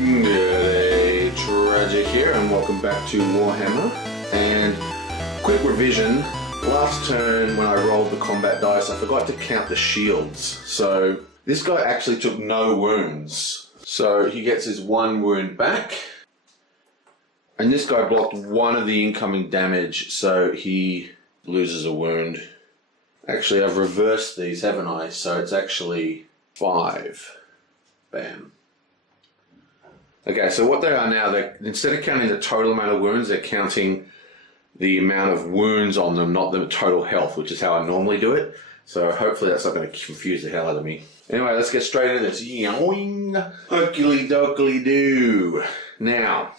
G'day, Tragic here, and welcome back to Warhammer. And quick revision, last turn when I rolled the combat dice, I forgot to count the shields. So this guy actually took no wounds. So he gets his one wound back. And this guy blocked one of the incoming damage, so he loses a wound. Actually, I've reversed these, haven't I? So it's actually 5. Bam. Okay, so what they are now, instead of counting the total amount of wounds, they're counting the amount of wounds on them, not the total health, which is how I normally do it. So hopefully that's not going to confuse the hell out of me. Anyway, let's get straight into this. Yoing! Okily dokily doo. Now,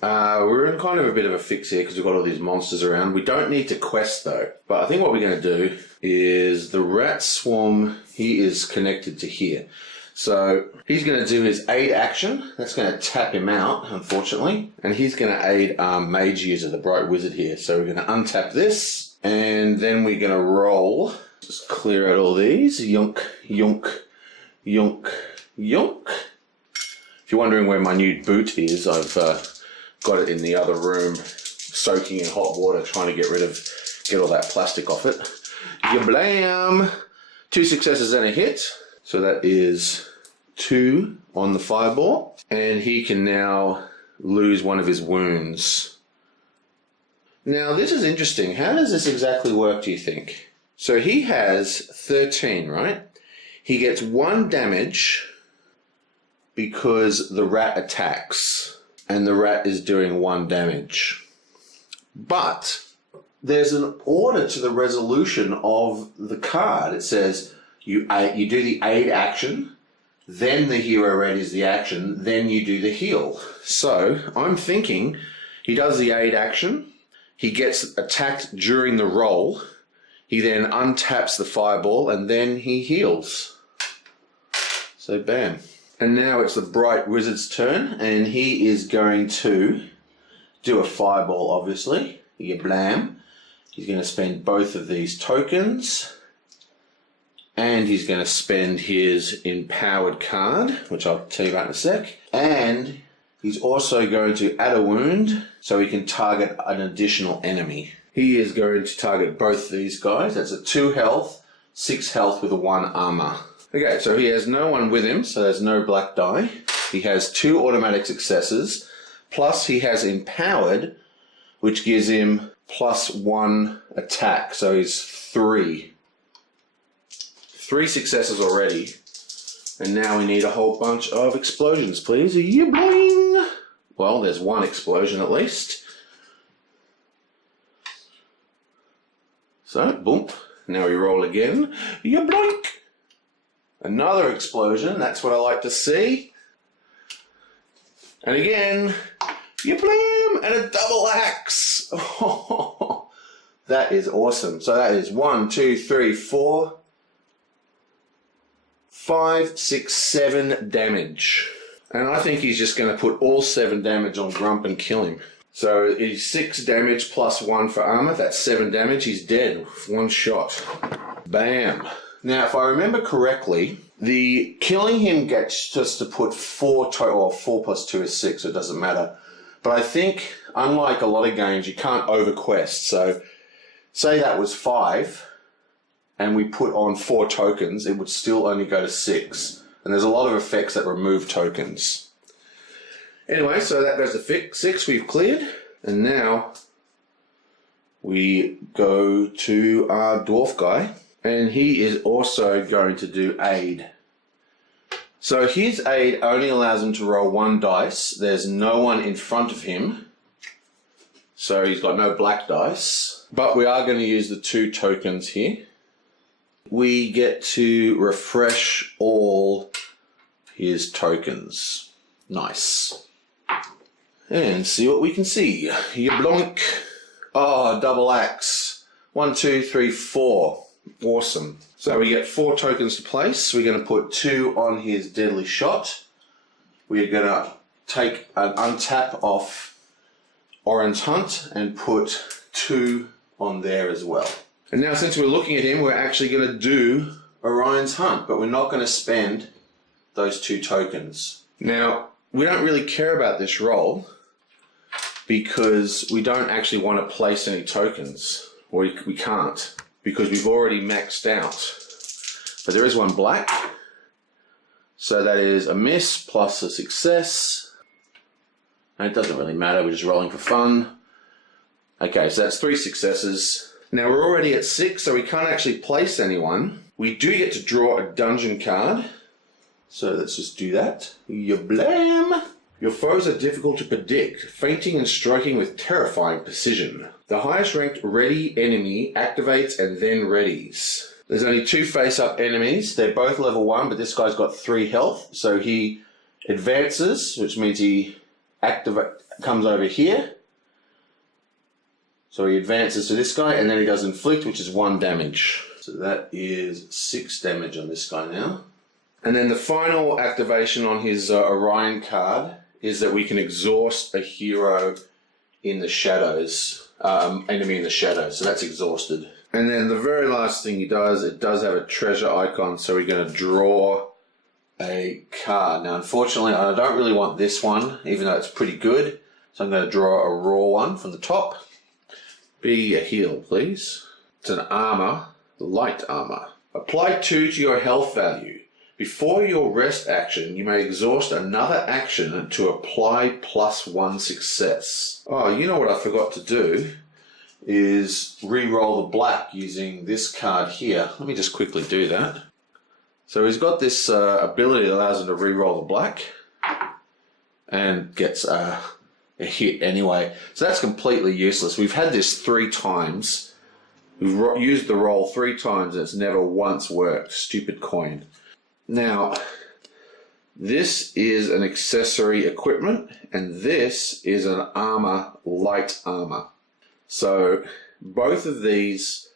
we're in kind of a bit of a fix here because we've got all these monsters around. We don't need to quest though, but I think what we're going to do is the rat swarm, he is connected to here. So he's going to do his aid action. That's going to tap him out, unfortunately. And he's going to aid Mage User, the Bright Wizard here. So we're going to untap this, and then we're going to roll. Just clear out all these. Yonk, yonk, yonk, yonk. If you're wondering where my new boot is, I've got it in the other room, soaking in hot water, trying to get all that plastic off it. Yablam! 2 successes and a hit. So that is 2 on the fireball, and he can now lose one of his wounds. Now this is interesting. How does this exactly work, do you think? So he has 13, right? He gets 1 damage because the rat attacks, and the rat is doing 1 damage. But there's an order to the resolution of the card. It says you do the aid action, then the hero readies the action, then you do the heal. So I'm thinking he does the aid action, he gets attacked during the roll, he then untaps the fireball, and then he heals. So bam. And now it's the Bright Wizard's turn, and he is going to do a fireball, obviously. Yablam. He's going to spend both of these tokens. And he's going to spend his empowered card, which I'll tell you about in a sec. And he's also going to add a wound so he can target an additional enemy. He is going to target both these guys. That's a 2 health, 6 health with a 1 armor. Okay, so he has no one with him, so there's no black die. He has 2 automatic successes, plus he has empowered, which gives him +1 attack, so he's 3. 3 successes already, and now we need a whole bunch of explosions, please. Boing! Well, there's 1 explosion at least. So, boom. Now we roll again. Boink! Another explosion. That's what I like to see. And again, blam! And a double axe. Oh, that is awesome. So that is 1, 2, 3, 4. 5, 6, 7 damage. And I think he's just going to put all 7 damage on Grump and kill him. So he's 6 damage plus 1 for armor. That's 7 damage. He's dead with 1 shot. Bam. Now, if I remember correctly, the killing him gets just to put 4 total, or 4 plus 2 is 6, so it doesn't matter. But I think, unlike a lot of games, you can't overquest. So say that was 5. And we put on 4 tokens, it would still only go to 6. And there's a lot of effects that remove tokens. Anyway, so that goes to 6 we've cleared. And now we go to our dwarf guy. And he is also going to do aid. So his aid only allows him to roll 1 dice. There's no one in front of him. So he's got no black dice. But we are going to use the 2 tokens here. We get to refresh all his tokens. Nice. And see what we can see. Yabloink. Oh, double axe. 1, 2, 3, 4. Awesome. So we get 4 tokens to place. We're going to put 2 on his deadly shot. We're going to take an untap off Orange Hunt and put 2 on there as well. And now since we're looking at him, we're actually going to do Orion's Hunt, but we're not going to spend those 2 tokens. Now, we don't really care about this roll because we don't actually want to place any tokens, or we can't, because we've already maxed out. But there is one black, so that is a miss plus a success. And it doesn't really matter, we're just rolling for fun. Okay, so that's 3 successes. Now we're already at 6, so we can't actually place anyone. We do get to draw a dungeon card. So let's just do that. Blam! Your foes are difficult to predict, feinting and striking with terrifying precision. The highest ranked ready enemy activates and then readies. There's only 2 face-up enemies. They're both level 1, but this guy's got 3 health. So he advances, which means he comes over here. So he advances to this guy, and then he does inflict, which is 1 damage. So that is 6 damage on this guy now. And then the final activation on his Orion card is that we can exhaust a hero in the shadows, enemy in the shadows. So that's exhausted. And then the very last thing he does, it does have a treasure icon, so we're going to draw a card. Now, unfortunately, I don't really want this one, even though it's pretty good. So I'm going to draw a raw one from the top. Be a heal, please. It's an armor, light armor. Apply 2 to your health value. Before your rest action, you may exhaust another action to apply +1 success. Oh, you know what I forgot to do is re-roll the black using this card here. Let me just quickly do that. So he's got this ability that allows him to re-roll the black and gets a hit anyway. So that's completely useless. We've had this 3 times. We've used the roll 3 times and it's never once worked. Stupid coin. Now, this is an accessory equipment and this is an armor, light armor. So both of these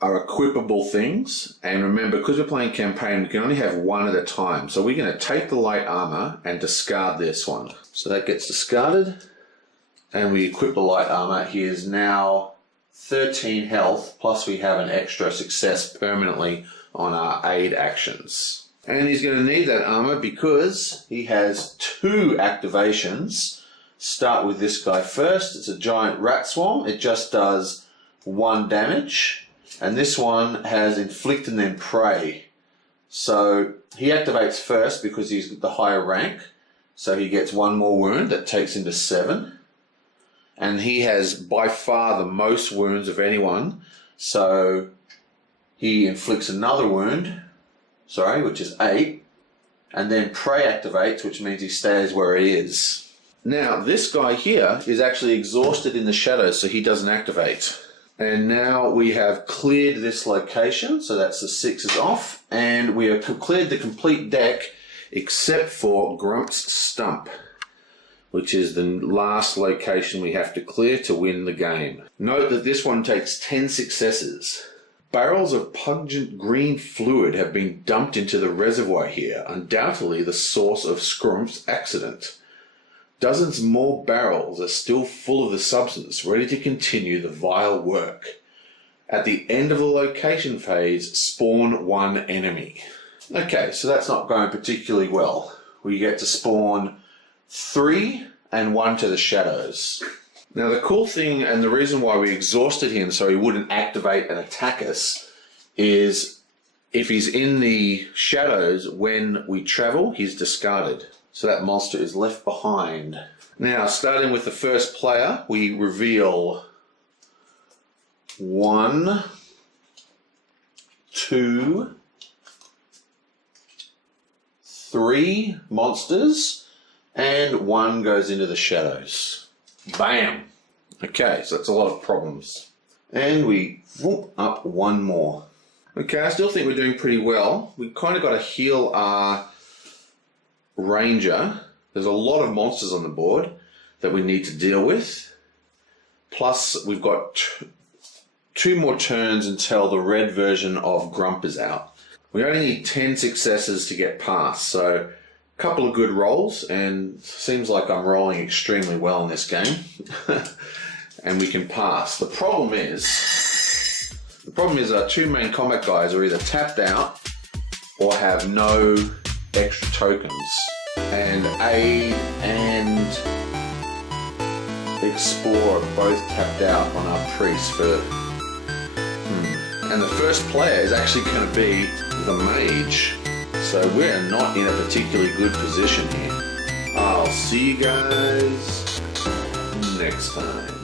are equipable things, and remember, because we're playing campaign, we can only have 1 at a time. So we're going to take the light armor and discard this one. So that gets discarded, and we equip the light armor. He is now 13 health, plus we have an extra success permanently on our aid actions. And he's going to need that armor because he has 2 activations. Start with this guy first. It's a giant rat swarm. It just does 1 damage. And this one has inflict and then prey. So he activates first because he's the higher rank. So he gets 1 more wound. That takes him to 7. And he has by far the most wounds of anyone. So he inflicts another wound. Which is 8, and then prey activates, which means he stays where he is. Now, this guy here is actually exhausted in the shadows, so he doesn't activate. And now we have cleared this location, so that's the 6 is off, and we have cleared the complete deck except for Grump's Stump, which is the last location we have to clear to win the game. Note that this one takes 10 successes. Barrels of pungent green fluid have been dumped into the reservoir here, undoubtedly the source of Scrump's accident. Dozens more barrels are still full of the substance, ready to continue the vile work. At the end of the location phase, spawn 1 enemy. Okay, so that's not going particularly well. We get to spawn 3 and 1 to the shadows. Now the cool thing, and the reason why we exhausted him so he wouldn't activate and attack us, is if he's in the shadows when we travel, he's discarded. So that monster is left behind. Now, starting with the first player, we reveal 1, 2, 3 monsters, and 1 goes into the shadows. Bam! Okay, so that's a lot of problems. And we whoop up 1 more. Okay, I still think we're doing pretty well. We've kind of got to heal our ranger. There's a lot of monsters on the board that we need to deal with. Plus, we've got 2 more turns until the red version of Grump is out. We only need 10 successes to get past, so a couple of good rolls, and seems like I'm rolling extremely well in this game. And we can pass. The problem is our 2 main combat guys are either tapped out or have no extra tokens. And aid and Explorer both tapped out on our priest for... And the first player is actually going to be the mage. So we're not in a particularly good position here. I'll see you guys next time.